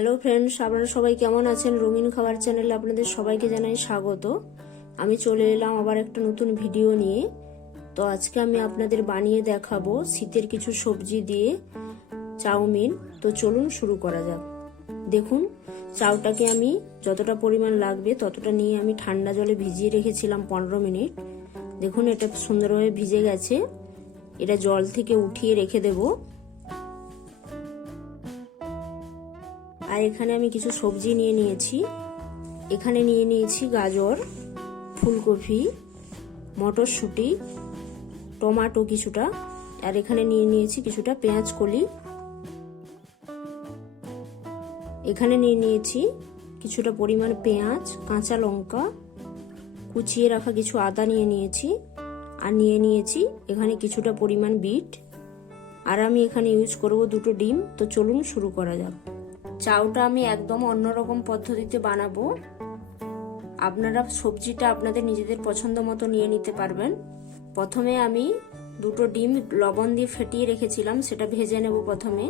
Hello friends, আপনারা সবাই কেমন আছেন? রঙিন খাবার চ্যানেলে আপনাদের সবাইকে জানাই স্বাগত। আমি চলে এলাম আবার একটা নতুন ভিডিও নিয়ে। তো আজকে আমি আপনাদের বানিয়ে দেখাবো শীতের কিছু সবজি দিয়ে চাউমিন। তো চলুন শুরু করা যাক। দেখুন, চাউটাকে আমি যতটা পরিমাণ লাগবে ততটা নিয়ে আমি ঠান্ডা জলে ভিজিয়ে রেখেছিলাম 15 মিনিট। দেখুন, এটা সুন্দরভাবে ভিজে গেছে। এটা জল থেকে উঠিয়ে রেখে দেবো। আর এখানে আমি কিছু সবজি নিয়ে নিয়েছি। এখানে নিয়ে নিয়েছি গাজর, ফুলকপি, মটরশুঁটি, টমেটো কিছুটা, আর এখানে নিয়ে নিয়েছি কিছুটা পেঁয়াজ কলি। এখানে নিয়ে নিয়েছি কিছুটা পরিমাণ পেঁয়াজ, কাঁচা লঙ্কা, কুচিয়ে রাখা কিছু আদা নিয়ে নিয়েছি, আর নিয়ে নিয়েছি এখানে কিছুটা পরিমাণ বিট। আর আমি এখানে ইউজ করব দুটো ডিম। তো চলুন শুরু করা যাক। চাউটা আমি একদম অন্যরকম পদ্ধতিতে বানাবো। আপনারা সবজিটা আপনাদের নিজেদের পছন্দ মতো নিয়ে নিতে পারবেন। প্রথমে আমি দুটো ডিম লবণ দিয়ে ফেটিয়ে রেখেছিলাম, সেটা ভেজে নেব। প্রথমে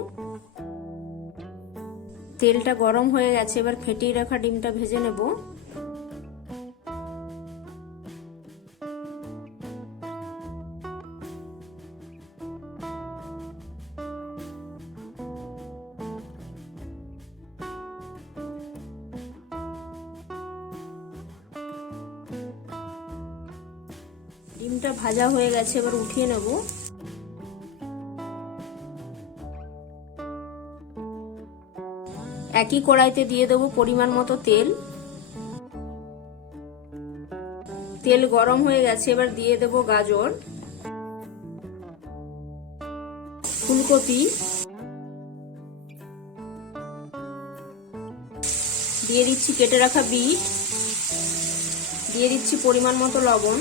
তেলটা গরম হয়ে গেছে, এবার ফেটিয়ে রাখা ডিমটা ভেজে নেব। ডিমটা ভাজা হয়ে গেছে, এবার উঠিয়ে নেব। একই কড়াইতে দিয়ে দেবো পরিমাণ মতো তেল। তেল গরম হয়ে গেছে, এবার দিয়ে দেব গাজর, ফুলকপি, দিয়ে দিচ্ছি কেটে রাখা বিট, দিয়ে দিচ্ছি পরিমাণ মতো লবণ।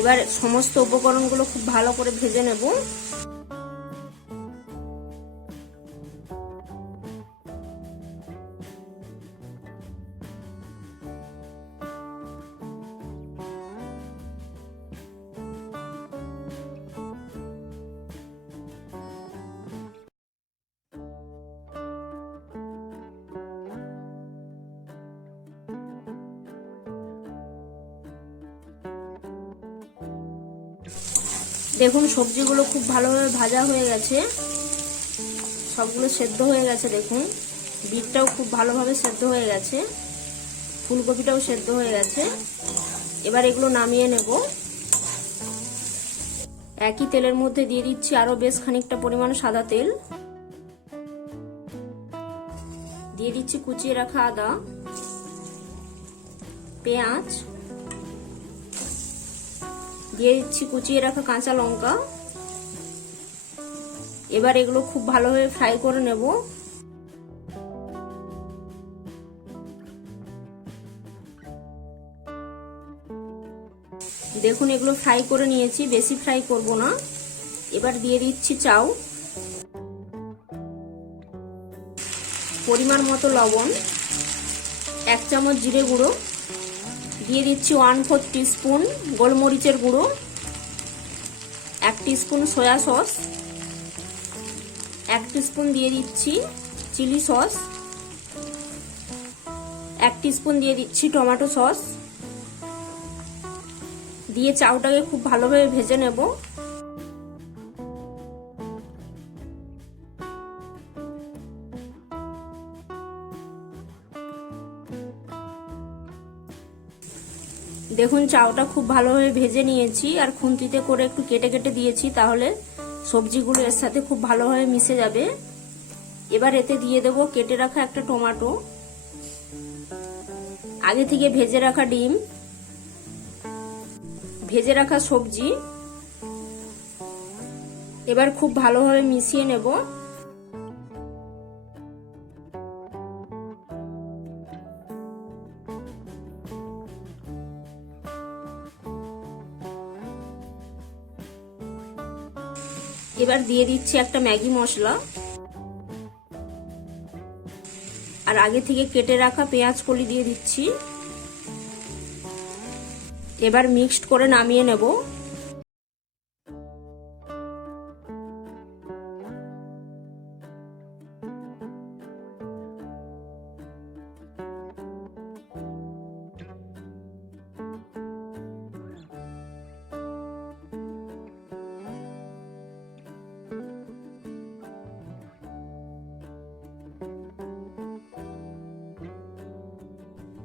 এবার সমস্ত উপকরণগুলো খুব ভালো করে ভেজে নেব। দেখুন, সবজিগুলো খুব ভালোভাবে ভাজা হয়ে গেছে, সবগুলো সেদ্ধ হয়ে গেছে। দেখুন, বিটটাও খুব ভালোভাবে সেদ্ধ হয়ে গেছে, ফুলকপিটাও সেদ্ধ হয়ে গেছে। এবার এগুলো নামিয়ে নেব। একই তেলের মধ্যে দিয়ে দিচ্ছি আরো বেশ খানিকটা পরিমাণ সাদা তেল। দিয়ে দিচ্ছি কুচিয়ে রাখা আদা, পেঁয়াজ, দিয়ে দিচ্ছি কুচিয়ে রাখা কাঁচা লঙ্কা। এবার এগুলো খুব ভালোভাবে ফ্রাই করে নেব। দেখুন, এগুলো ফ্রাই করে নিয়েছি, বেশি ফ্রাই করব না। এবার দিয়ে দিচ্ছি চাউ, পরিমাণ মতো লবণ, 1 চামচ জিরে গুঁড়ো, দিয়ে দিচ্ছি 1/4 টিস্পুন গোলমরিচের গুঁড়ো, 1 টিস্পুন সয়া সস, 1 টিস্পুন দিয়ে দিচ্ছি চিলি সস, 1 টিস্পুন দিয়ে দিচ্ছি টমেটো সস। দিয়ে চাউটাকে খুব ভালোভাবে ভেজে নেব। দেখুন, চাউটা খুব ভালোভাবে ভেজে নিয়েছি, আর খুন্তিতে করে একটু কেটে কেটে দিয়েছি, তাহলে সবজিগুলো এর সাথে খুব ভালোভাবে মিশে যাবে। এবার এতে দিয়ে দেব কেটে রাখা একটা টমেটো, আগে থেকে ভেজে রাখা ডিম, ভেজে রাখা সবজি। এবার খুব ভালোভাবে মিশিয়ে নেব। এবার দিয়ে দিচ্ছি একটা ম্যাগি মশলা, আর আগে থেকে কেটে রাখা পেঁয়াজ কলি দিয়ে দিচ্ছি। এবার মিক্সড করে নামিয়ে নেব।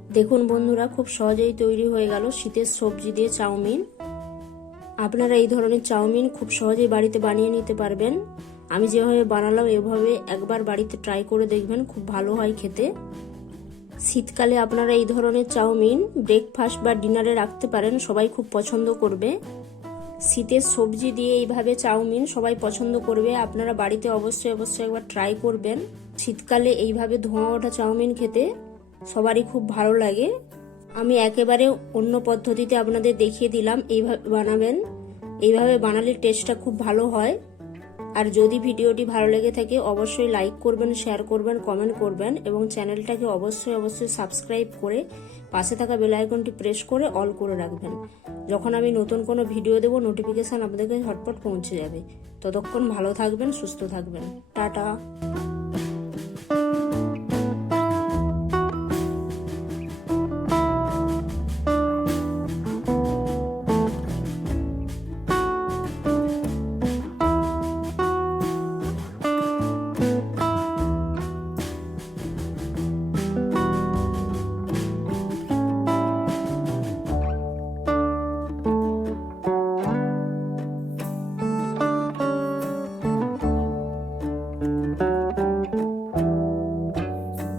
দেখুন বন্ধুরা, খুব সহজেই তৈরি হয়ে গেল শীতের সবজি দিয়ে চাউমিন। আপনারা এই ধরনের চাউমিন খুব সহজেই বাড়িতে বানিয়ে নিতে পারবেন। আমি যেভাবে বানালাম এভাবে একবার বাড়িতে ট্রাই করে দেখবেন, খুব ভালো হয় খেতে। শীতকালে আপনারা এই ধরনের চাউমিন ব্রেকফাস্ট বা ডিনারে রাখতে পারেন, সবাই খুব পছন্দ করবে। শীতের সবজি দিয়ে এইভাবে চাউমিন সবাই পছন্দ করবে। আপনারা বাড়িতে অবশ্যই একবার ট্রাই করবেন। শীতকালে এইভাবে ধোঁয়া ওঠা চাউমিন খেতে সবারই খুব ভালো লাগে। আমি একেবারে অন্য পদ্ধতিতে আপনাদের দেখিয়ে দিলাম, এইভাবে বানাবেন। এইভাবে বানালে টেস্টটা খুব ভালো হয়। আর যদি ভিডিওটি ভালো লেগে থাকে অবশ্যই লাইক করবেন, শেয়ার করবেন, কমেন্ট করবেন এবং চ্যানেলটাকে অবশ্যই সাবস্ক্রাইব করে পাশে থাকা বেল আইকনটি প্রেস করে অল করে রাখবেন। যখন আমি নতুন কোনো ভিডিও দেব নোটিফিকেশন আপনাদের কাছে ঝটপট পৌঁছে যাবে। ততক্ষণ ভালো থাকবেন, সুস্থ থাকবেন। টাটা।